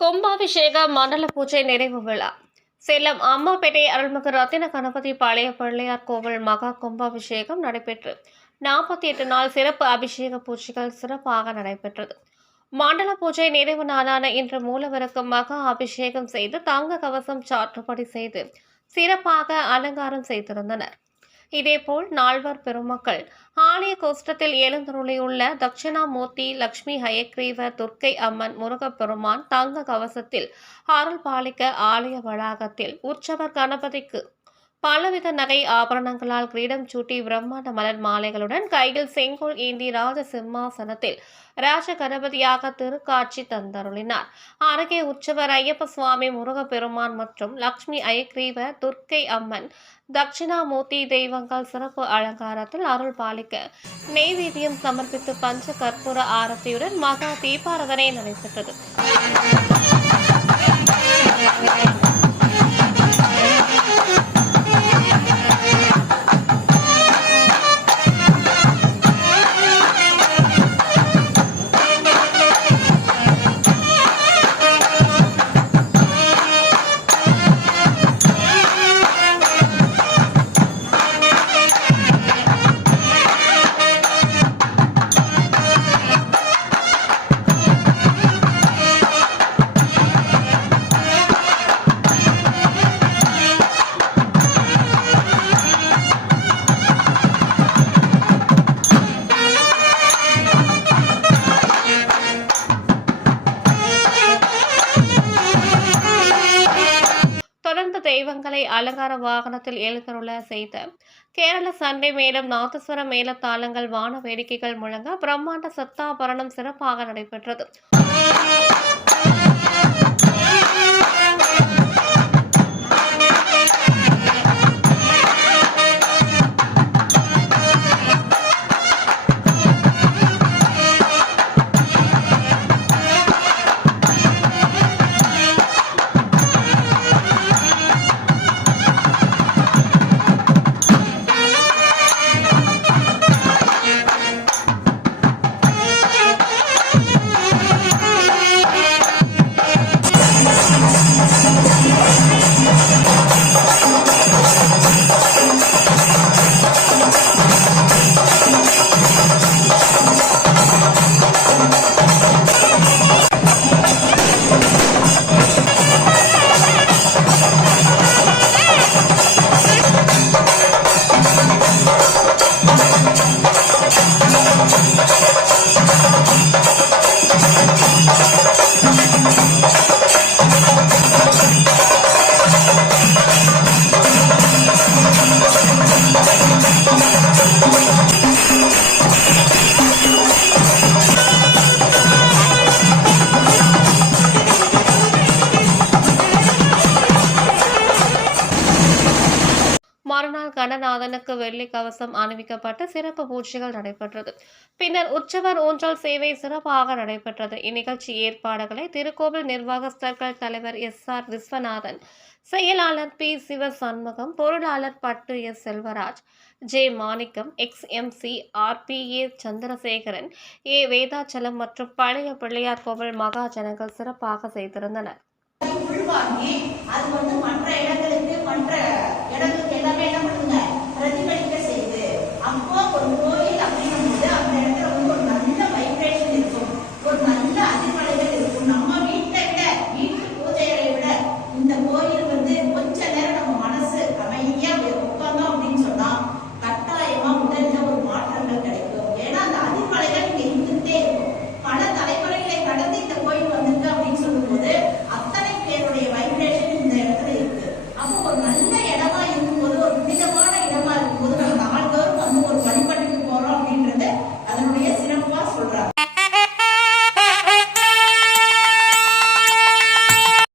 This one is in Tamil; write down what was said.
கும்பாபிஷேக மண்டல பூஜை நிறைவு விழா சேலம் அம்மாப்பேட்டை அருள்மிகு ரத்தின கணபதி பழைய பிள்ளையார் கோவில் மகா கும்பாபிஷேகம் நடைபெற்று 48 நாள் சிறப்பு அபிஷேக பூஜைகள் சிறப்பாக நடைபெற்றது. மண்டல பூஜை நிறைவு நாளான இன்று மூலவருக்கு மகா அபிஷேகம் செய்து தங்க கவசம் சாற்றுப்படி செய்து சிறப்பாக அலங்காரம் செய்திருந்தனர். இதேபோல் நால்வர் பெருமக்கள் ஆலய கோஷ்டத்தில் எழுந்தருளியுள்ள தட்சிணாமூர்த்தி, லட்சுமி ஹயக்ரீவர், துர்க்கை அம்மன், முருகப்பெருமான் தங்க கவசத்தில் அருள் பாலிக்க ஆலய வளாகத்தில் உற்சவர் கணபதிக்கு பலவித நகை ஆபரணங்களால் கிரீடம் சூட்டி பிரம்மாண்ட மலர் மாலைகளுடன் கையில் செங்கோல் ஏந்தி ராஜ சிம்மாசனத்தில் ராஜ கணபதியாக திருக்காட்சி தந்தருளினார். அருகே உற்சவர் ஐயப்ப சுவாமி, முருகப்பெருமான் மற்றும் லட்சுமி ஐயக்ரீவர், துர்க்கை அம்மன், தட்சிணாமூர்த்தி தெய்வங்கள் சிறப்பு அலங்காரத்தில் அருள் பாலிக்க நெய்வேத்தியம் சமர்ப்பித்து பஞ்ச கற்பூர ஆரத்தியுடன் மகா தீபாராதனை நடைபெற்றது. தெய்வங்களை அலங்கார வாகனத்தில் எழுந்தருள செய்த கேரள சண்டை மேளம், நாதஸ்வர மேளதாளங்கள், வான வேடிக்கைகள் முழங்க பிரம்மாண்ட சத்தாபரணம் சிறப்பாக நடைபெற்றது. மறுநாள் கணநாதனுக்கு வெள்ளி கவசம் அணிவிக்கப்பட்டு சிறப்பு பூஜைகள் நடைபெற்றது. பின்னர் உற்சவர் ஊஞ்சல் சேவை சிறப்பாக நடைபெற்றது. இந்நிகழ்ச்சி ஏற்பாடுகளை திருக்கோவில் நிர்வாகஸ்தர்கள் தலைவர் SR விஸ்வநாதன், செயலாளர் P சிவசண்முகம், பொருளாளர் பட்டு S Selvaraj, J Manickam, XMC RPA Chandrasekaran, A Vedachalam மற்றும் பழைய பிள்ளையார் கோவில் மகா ஜனங்கள் சிறப்பாக செய்திருந்தனர். உள்வாங்கி அது மற்ற இடங்களுக்கு எல்லாமே